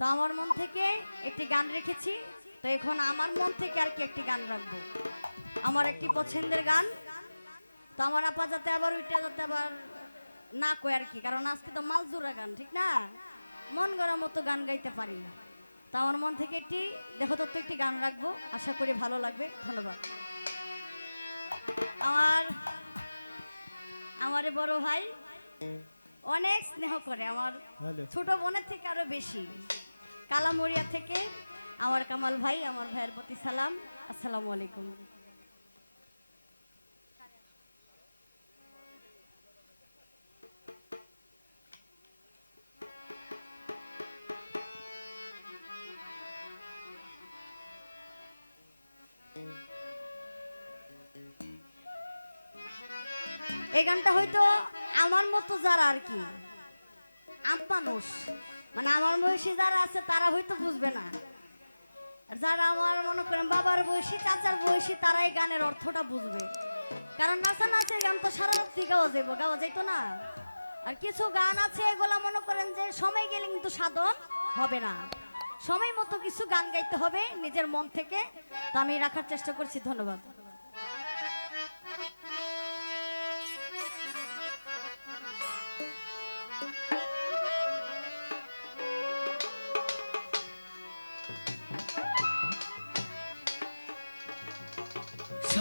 তো আমার মন থেকে একটি গান রেখেছি। তো এখন আমার মন থেকে আর কি একটি গান রাখব। আমার একটি পছন্দের গান। তো আমার আপা যাতে আবার ওইটা যাতে আবার না কয় আর কি কারণ আজকে তো মালজুরা গান ঠিক না? মন গড়ার মতো গান গাইতে পারি। তো আমার মন থেকে একটি দেহতত্ত্ব একটি গান রাখব। আশা করি ভালো লাগবে। ধন্যবাদ। আমার আমারে বড় ভাই অনেক স্নেহ করে। আমার ছোট বোনের থেকে আরও বেশি। কালামরিয়া থেকে আমার কামাল ভাই, আমার ভাইয়ের প্রতি সালাম। আসসালামু আলাইকুম। এই গানটা হয়তো আমার মতো যারা আর কি আম মানুষ মানে আমার বয়সী যারা আছে, তারা হয়তো বুঝবে না। যারা আমার মনে করেন বাবার বয়সী, চাচার বয়সী, তারাই গানের অর্থটা বুঝবে। কারণ নাচা নাচের গান তো সারা রাত্রি গাওয়া যাইব, গাওয়া যাইতো না। আর কিছু গান আছে এগুলা মনে করেন যে সময় গেলে কিন্তু সাধন হবে না। সময় মতো কিছু গান গাইতে হবে নিজের মন থেকে। তো আমি রাখার চেষ্টা করছি, ধন্যবাদ।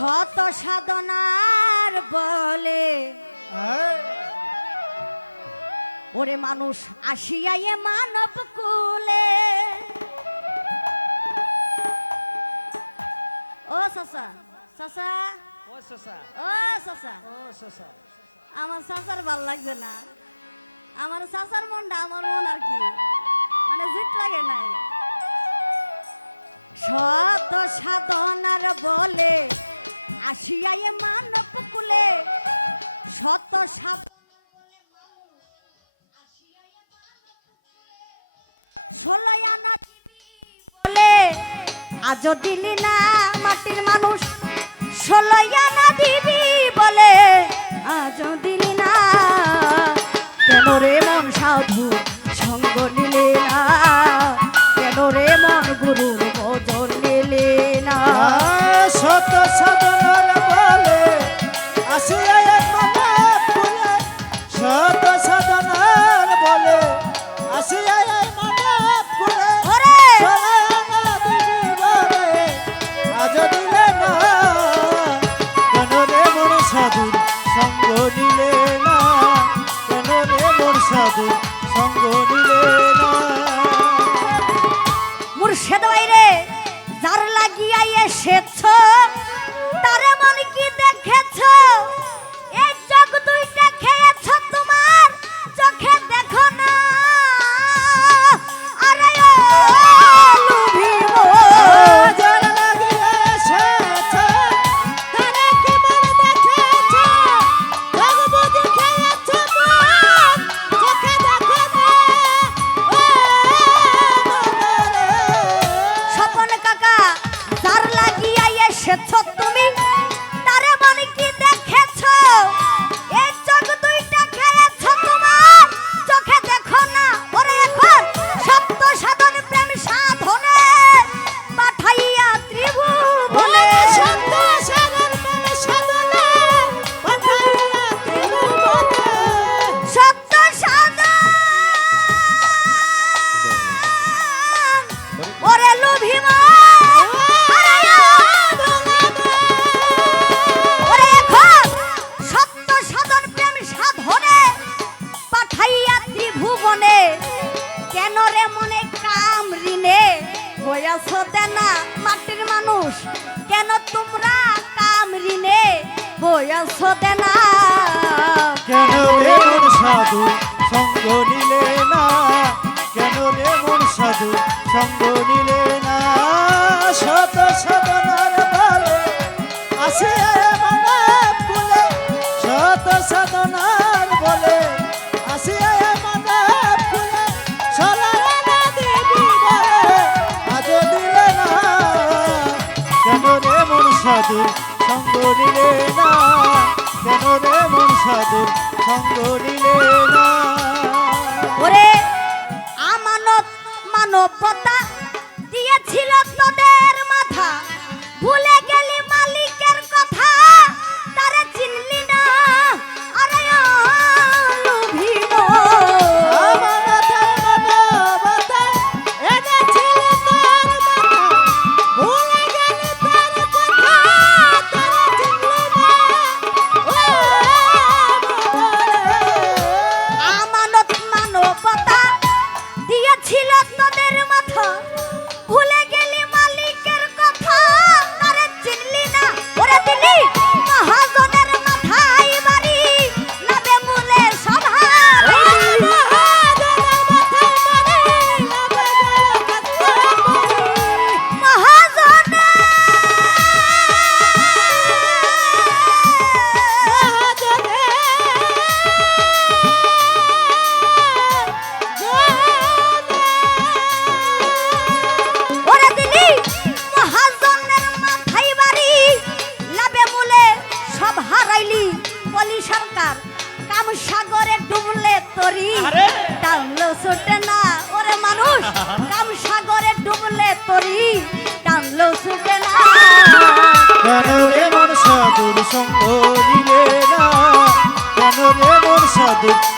শত সাধনার বলে। ওরে মানুষ আসিয়ায়ে মানব কুলে। ও সাসা সাসা ও শশা। ও সাসা ও আমার সাসার ভালো লাগবে না। আমার সাসার মনটা আমার মন আর কি? মানে জিত লাগে নাই। শত সাধনার বলে আসিয়ায়ে মানব কুলে, শত ষোলোই আনা বলে আজও দিলি না মাটির মানুষ। আনা দিবি বলে আজও দিলি না। কেন রে মন সাধু সঙ্গ নিলে না? কেন রে মন গুরুর ভজন নিলে না? শত সাধনার সাধু সঙ্গ নিলে না? কেন রে মন সাধু সঙ্গ নিলে না? শত সাধনার বলে আসে কুলে শত সাধনার বলে আসে দেবী বলে আজ না? কেন রে মন সাধু আমানত মানবতা দিয়েছিল তোদের মাথা। ভুলে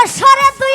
অসরে তুই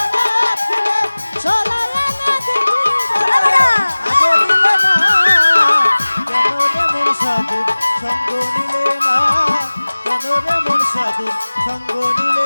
সঙ্গ নিলে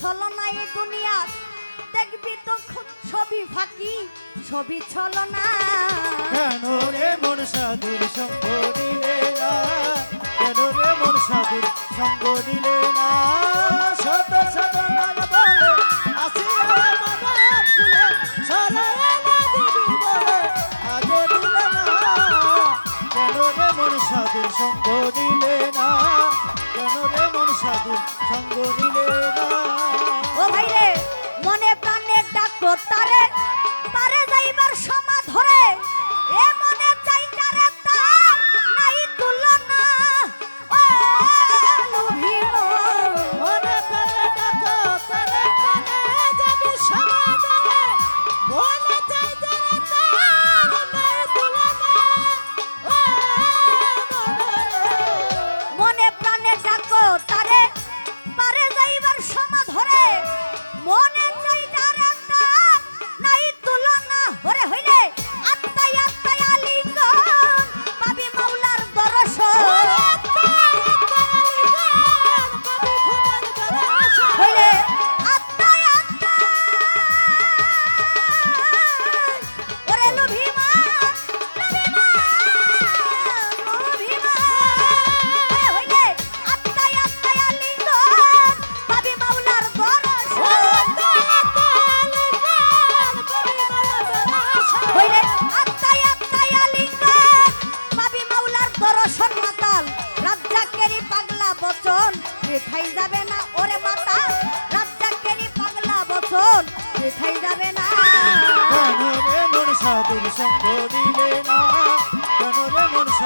ছলো না এই দুনিয়া দেখবি তো ছবি ফাঁকি, ছবি ছলো না কেন রে মন সাধুর সঙ্গ দিলে না? কেন রে মন সাধুর সঙ্গ নিলে না? শত শত নাম বলে, আসি আমার দিলে না। কেন রে মন সাধুর সঙ্গ দিলে না? কেন রে মন সাধুর সঙ্গ নিলে না? তারে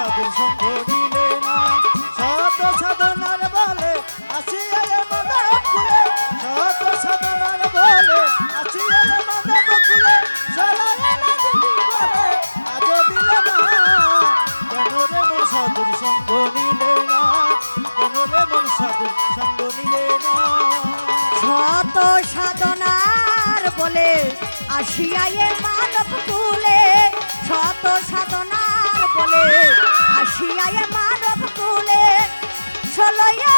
সাধুর সঙ্গ নিলে না শত সাধনার বলে আসিয়া মাধব কুলে শত সাধনার বলে আসিয়া মাধব কুলে দিলে না। কেন রে মন সাধুর সঙ্গ না? কেন রে মন সাধুর সঙ্গ না? সাধনার বলে মানব সাধনার বলে আসিয়ায়ে মানব কুলে ষোলয়া